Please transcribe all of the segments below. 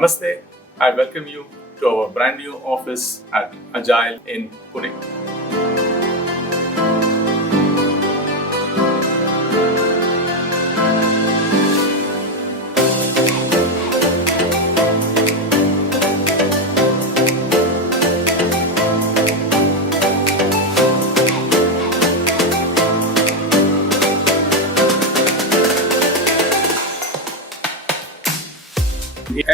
Namaste, I welcome you to our brand new office at Agile in Pune.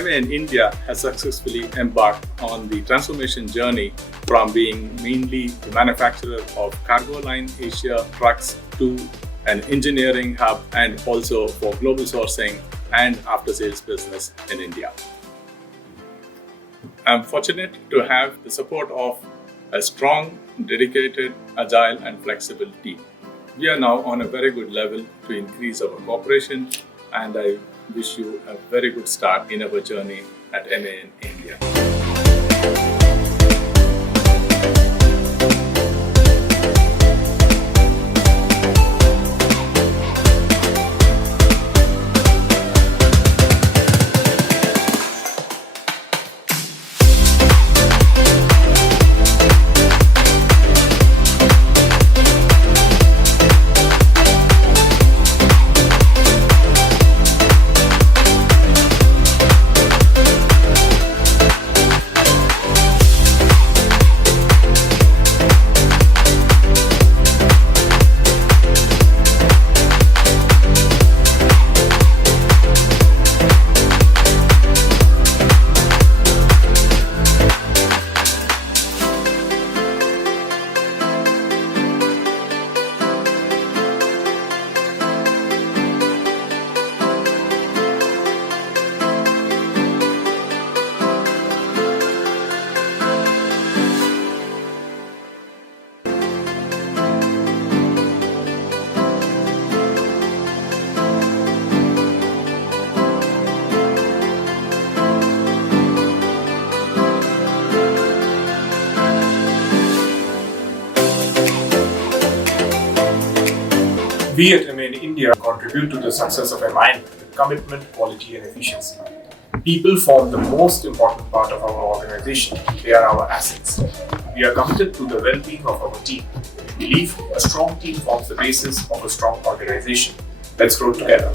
MA in India has successfully embarked on the transformation journey from being mainly the manufacturer of Cargo Line Asia trucks to an engineering hub and also for global sourcing and after-sales business in India. I'm fortunate to have the support of a strong, dedicated, agile and flexible team. We are now on a very good level to increase our cooperation, and I wish you a very good start in our journey at MA in India. We at MA in India contribute to the success of MIN with commitment, quality and efficiency. People form the most important part of our organization. They are our assets. We are committed to the well-being of our team. We believe a strong team forms the basis of a strong organization. Let's grow together.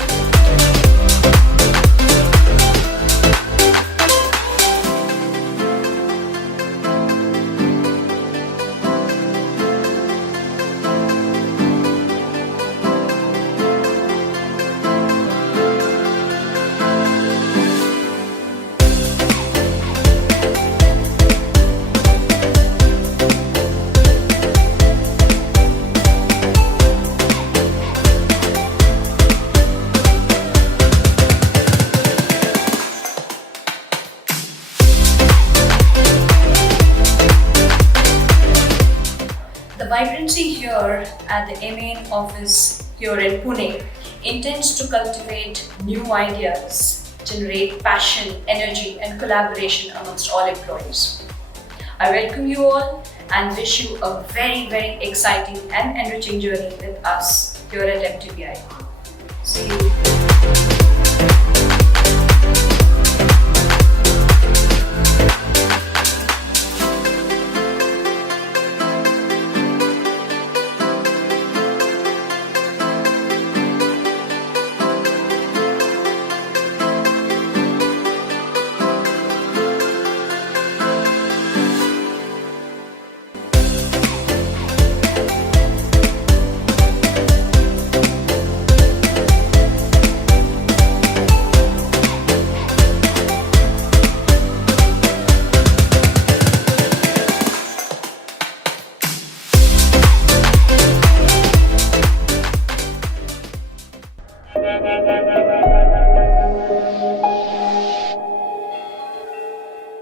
The vibrancy here at the MA office here in Pune intends to cultivate new ideas, generate passion, energy and collaboration amongst all employees. I welcome you all and wish you a very, very exciting and enriching journey with us here at MTBI. See you.